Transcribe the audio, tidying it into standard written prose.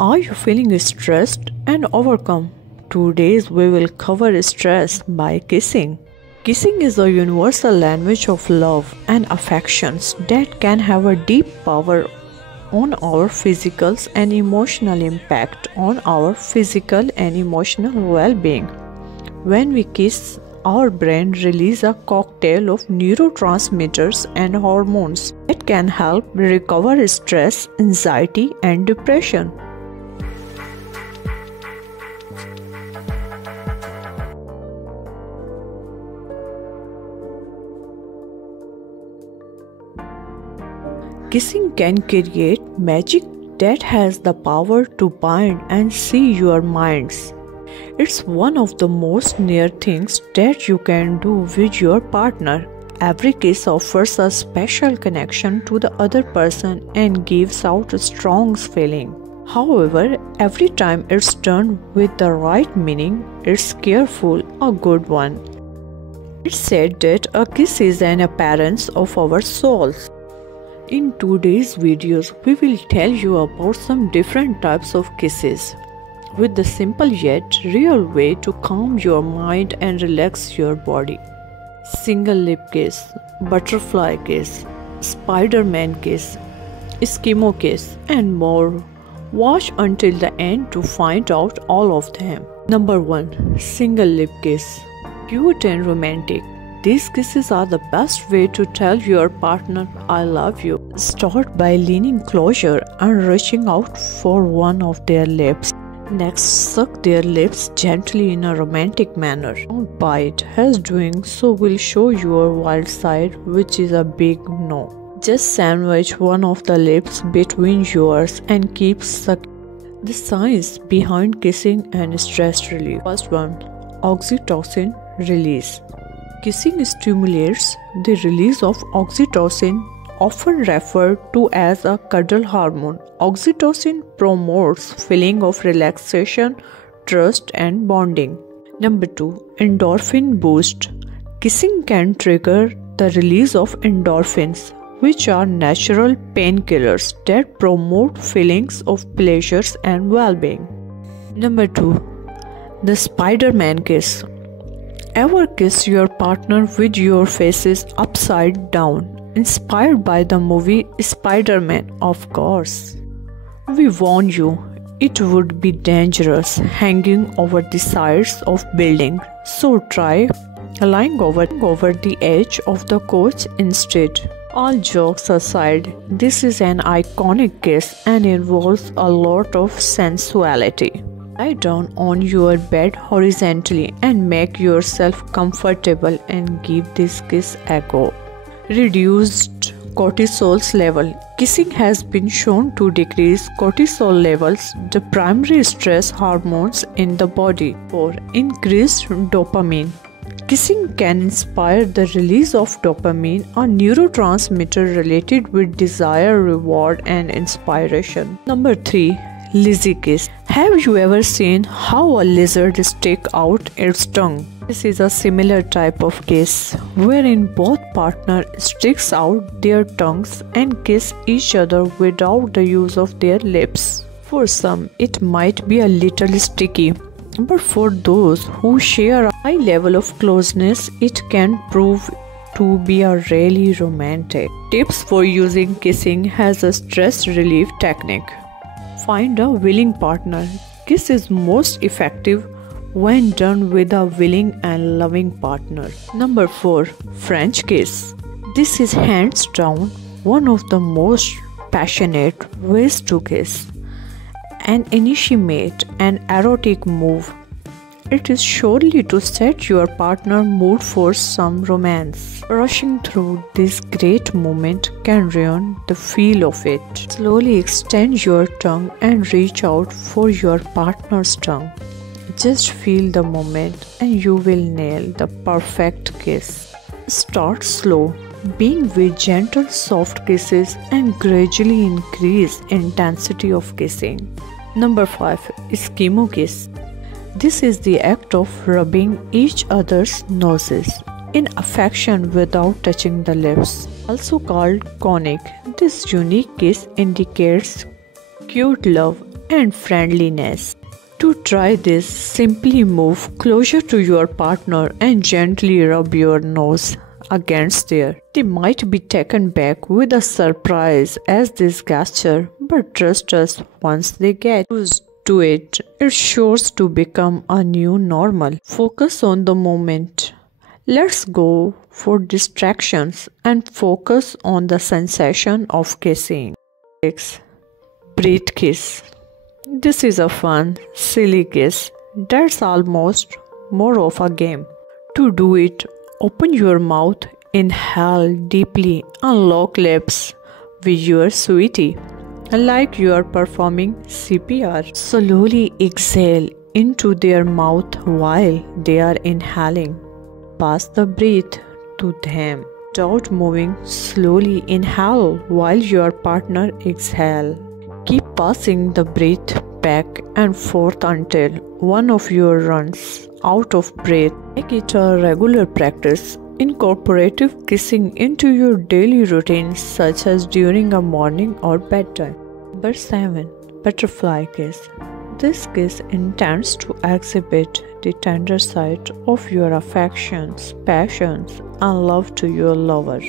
Are you feeling stressed and overcome? Today we will cover stress by kissing. Kissing is a universal language of love and affections that can have a deep power on our physical and emotional impact on our physical and emotional well-being. When we kiss, our brain releases a cocktail of neurotransmitters and hormones that can help recover stress, anxiety, and depression. Kissing can create magic that has the power to bind and see your minds. It's one of the most near things that you can do with your partner. Every kiss offers a special connection to the other person and gives out a strong feeling. However, every time it's done with the right meaning, it's careful, a good one. It's said that a kiss is an appearance of our souls. In today's videos, we will tell you about some different types of kisses, with the simple yet real way to calm your mind and relax your body. Single lip kiss, butterfly kiss, Spider-Man kiss, Eskimo kiss, and more. Watch until the end to find out all of them. Number 1. Single lip kiss. Cute and romantic. These kisses are the best way to tell your partner, I love you. Start by leaning closer and reaching out for one of their lips. Next, suck their lips gently in a romantic manner. Don't bite, as doing so will show your wild side, which is a big no. Just sandwich one of the lips between yours and keep sucking. The science behind kissing and stress relief. First one, oxytocin release. Kissing stimulates the release of oxytocin, often referred to as a cuddle hormone. Oxytocin promotes feeling of relaxation, trust, and bonding. Number 2. Endorphin boost. Kissing can trigger the release of endorphins, which are natural painkillers that promote feelings of pleasures and well-being. Number 2. The Spider-Man kiss. Ever kiss your partner with your faces upside down? Inspired by the movie Spider-Man, of course. We warn you, it would be dangerous hanging over the sides of buildings, so try lying over the edge of the coach instead. All jokes aside, this is an iconic kiss and involves a lot of sensuality. Lie down on your bed horizontally and make yourself comfortable and give this kiss a go. Reduced cortisol level. Kissing has been shown to decrease cortisol levels, the primary stress hormones in the body. 4. Increased dopamine. Kissing can inspire the release of dopamine, a neurotransmitter related with desire, reward, and inspiration. Number 3. Lizzie kiss. Have you ever seen how a lizard sticks out its tongue? This is a similar type of kiss, wherein both partners sticks out their tongues and kiss each other without the use of their lips. For some, it might be a little sticky, but for those who share a high level of closeness, it can prove to be a really romantic. Tips for using kissing as a stress relief technique. Find a willing partner. Kiss is most effective when done with a willing and loving partner. Number 4. French kiss. This is hands down one of the most passionate ways to kiss. An intimate and erotic move. It is surely to set your partner's mood for some romance. Rushing through this great moment can ruin the feel of it. Slowly extend your tongue and reach out for your partner's tongue. Just feel the moment and you will nail the perfect kiss. Start slow, being with gentle soft kisses and gradually increase intensity of kissing. Number 5. Eskimo kiss. This is the act of rubbing each other's noses in affection without touching the lips. Also called conic, this unique kiss indicates cute love and friendliness. To try this, simply move closer to your partner and gently rub your nose against theirs. They might be taken back with a surprise at this gesture, but trust us, once they get used to it, it's sure to become a new normal. Focus on the moment. Let's go for distractions and focus on the sensation of kissing. 6. Breath kiss. This is a fun, silly kiss that's almost more of a game. To do it, open your mouth, inhale deeply, unlock lips with your sweetie, like you are performing CPR. Slowly exhale into their mouth while they are inhaling. Pass the breath to them. Without moving, slowly inhale while your partner exhale. Keep passing the breath back and forth until one of you runs out of breath. Make it a regular practice. Incorporate kissing into your daily routine, such as during a morning or bedtime. Number 7. Butterfly kiss. This kiss intends to exhibit the tender side of your affections, passions, and love to your lover.